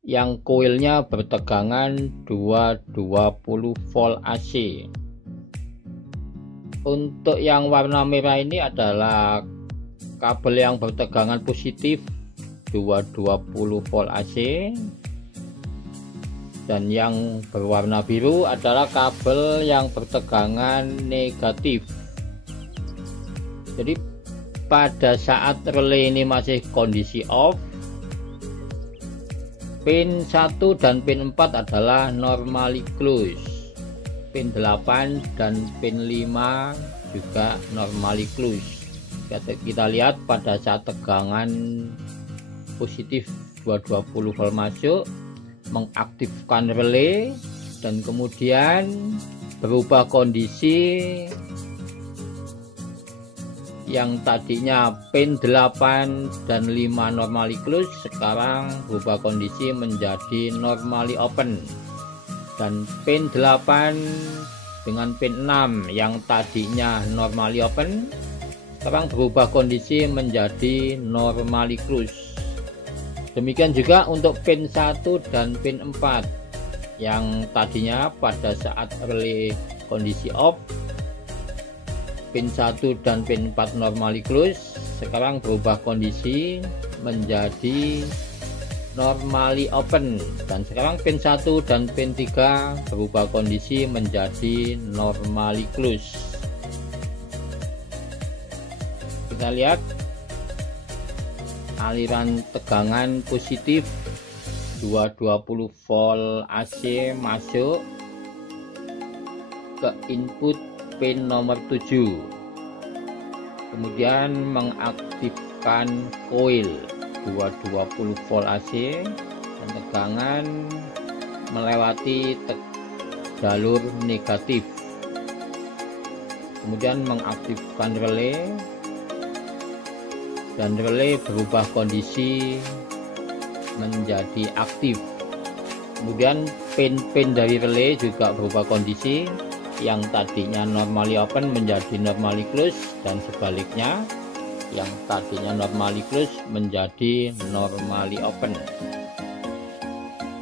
yang koilnya bertegangan 220 volt AC. Untuk yang warna merah ini adalah kabel yang bertegangan positif 220 volt AC, dan yang berwarna biru adalah kabel yang bertegangan negatif. Jadi pada saat relay ini masih kondisi off, pin 1 dan pin 4 adalah normally close, pin 8 dan pin 5 juga normally close. Kita lihat pada saat tegangan positif 220 volt masuk, mengaktifkan relay, dan kemudian berubah kondisi yang tadinya pin 8 dan 5 normally close, sekarang berubah kondisi menjadi normally open, dan pin 8 dengan pin 6 yang tadinya normally open sekarang berubah kondisi menjadi normally close. Demikian juga untuk pin 1 dan pin 4 yang tadinya pada saat relay kondisi off, pin 1 dan pin 4 normally close, sekarang berubah kondisi menjadi normally open, dan sekarang pin 1 dan pin 3 berubah kondisi menjadi normally close. Kita lihat aliran tegangan positif 220 volt AC masuk ke input pin nomor 7, kemudian mengaktifkan coil 220 volt AC, dan tegangan melewati jalur negatif, kemudian mengaktifkan relay, dan relay berubah kondisi menjadi aktif. Kemudian pin-pin dari relay juga berubah kondisi, yang tadinya normally open menjadi normally close, dan sebaliknya yang tadinya normally close menjadi normally open.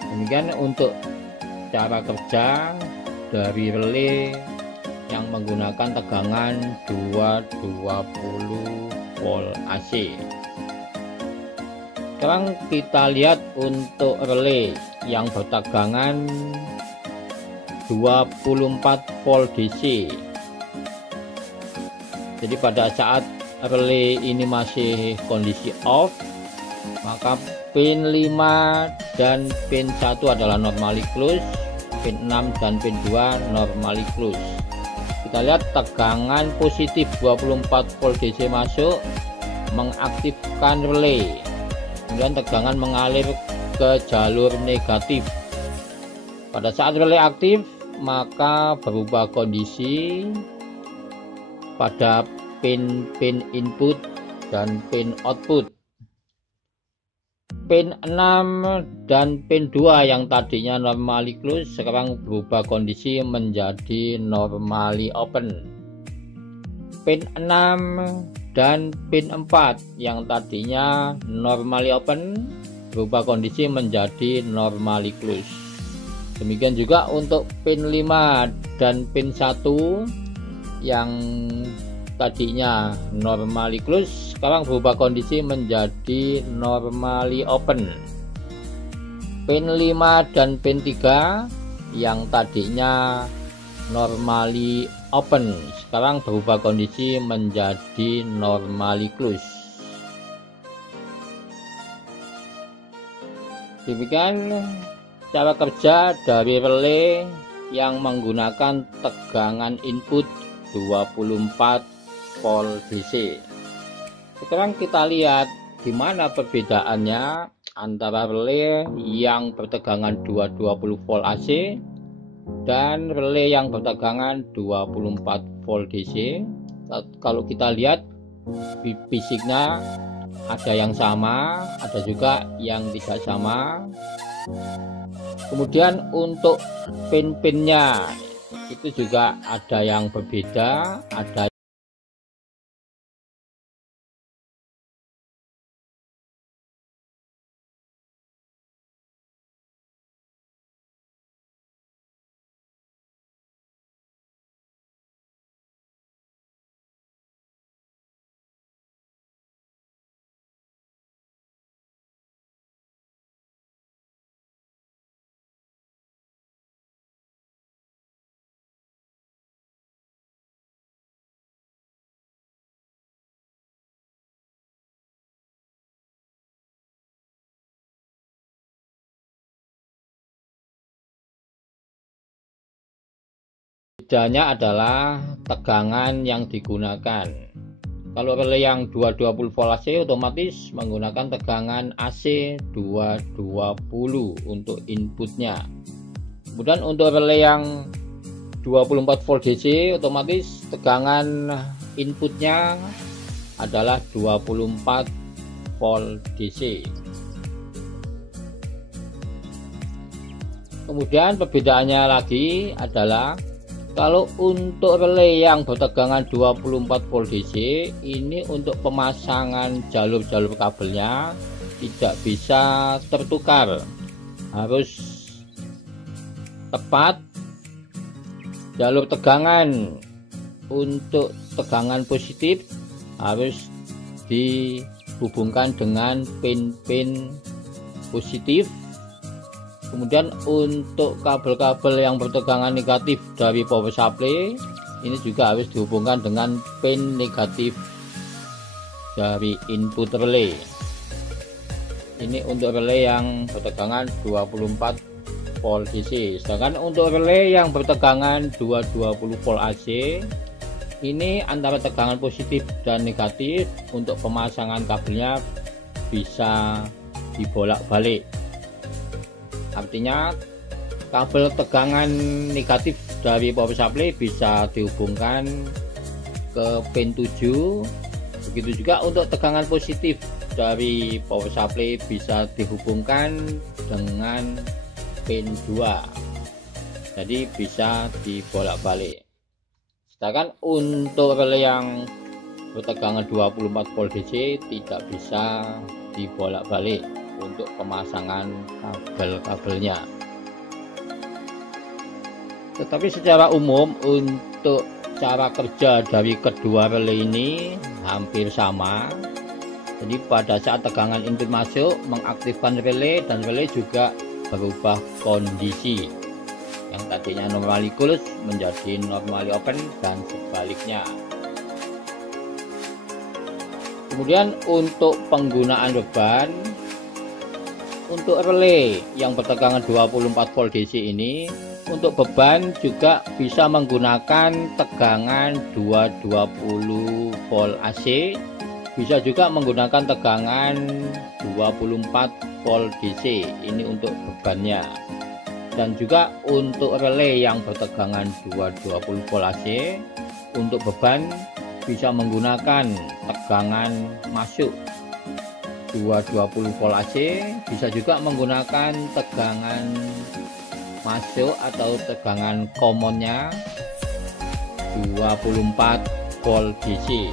Demikian untuk cara kerja dari relay yang menggunakan tegangan 220 volt AC. Sekarang kita lihat untuk relay yang bertegangan 24 volt DC. Jadi pada saat relay ini masih kondisi off, maka pin 5 dan pin 1 adalah normally close, pin 6 dan pin 2 normally close. Kita lihat tegangan positif 24 volt DC masuk, mengaktifkan relay, kemudian tegangan mengalir ke jalur negatif. Pada saat relay aktif, maka berubah kondisi pada pin-pin input dan pin output. Pin 6 dan pin 2 yang tadinya normally close sekarang berubah kondisi menjadi normally open. Pin 6 dan pin 4 yang tadinya normally open berubah kondisi menjadi normally close. Demikian juga untuk pin 5 dan pin 1 yang tadinya normally close sekarang berubah kondisi menjadi normally open. Pin 5 dan pin 3 yang tadinya normally open sekarang berubah kondisi menjadi normally close. Demikian cara kerja dari relay yang menggunakan tegangan input 24 volt DC. Sekarang kita lihat di mana perbedaannya antara relay yang bertegangan 220 volt AC dan relay yang bertegangan 24 volt DC. Kalau kita lihat fisiknya ada yang sama, ada juga yang tidak sama. Kemudian untuk pin-pinnya itu juga ada yang berbeda, ada Bedanya adalah tegangan yang digunakan. Kalau relay yang 220 volt AC otomatis menggunakan tegangan AC 220 untuk inputnya. Kemudian untuk relay yang 24 volt DC otomatis tegangan inputnya adalah 24 volt DC. Kemudian perbedaannya lagi adalah kalau untuk relay yang bertegangan 24 volt DC ini untuk pemasangan jalur-jalur kabelnya tidak bisa tertukar, harus tepat jalur tegangan. Untuk tegangan positif harus dihubungkan dengan pin-pin positif. Kemudian untuk kabel-kabel yang bertegangan negatif dari power supply ini juga harus dihubungkan dengan pin negatif dari input relay. Ini untuk relay yang bertegangan 24 volt DC. Sedangkan untuk relay yang bertegangan 220 volt AC ini antara tegangan positif dan negatif untuk pemasangan kabelnya bisa dibolak-balik. Artinya kabel tegangan negatif dari power supply bisa dihubungkan ke pin 7. Begitu juga untuk tegangan positif dari power supply bisa dihubungkan dengan pin 2. Jadi bisa dibolak-balik. Sedangkan untuk relay yang bertegangan 24 volt DC tidak bisa dibolak-balik untuk pemasangan kabel-kabelnya. Tetapi secara umum untuk cara kerja dari kedua relay ini hampir sama. Jadi pada saat tegangan input masuk mengaktifkan relay dan relay juga berubah kondisi. Yang tadinya normally close menjadi normally open dan sebaliknya. Kemudian untuk penggunaan beban, untuk relay yang bertegangan 24 volt DC ini untuk beban juga bisa menggunakan tegangan 220 volt AC, bisa juga menggunakan tegangan 24 volt DC. Ini untuk bebannya. Dan juga untuk relay yang bertegangan 220 volt AC untuk beban bisa menggunakan tegangan masuk 220 volt AC, bisa juga menggunakan tegangan masuk atau tegangan commonnya 24 volt DC.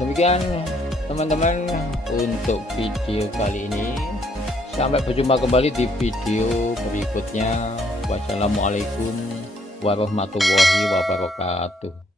Demikian teman-teman untuk video kali ini. Sampai berjumpa kembali di video berikutnya. Wassalamualaikum warahmatullahi wabarakatuh.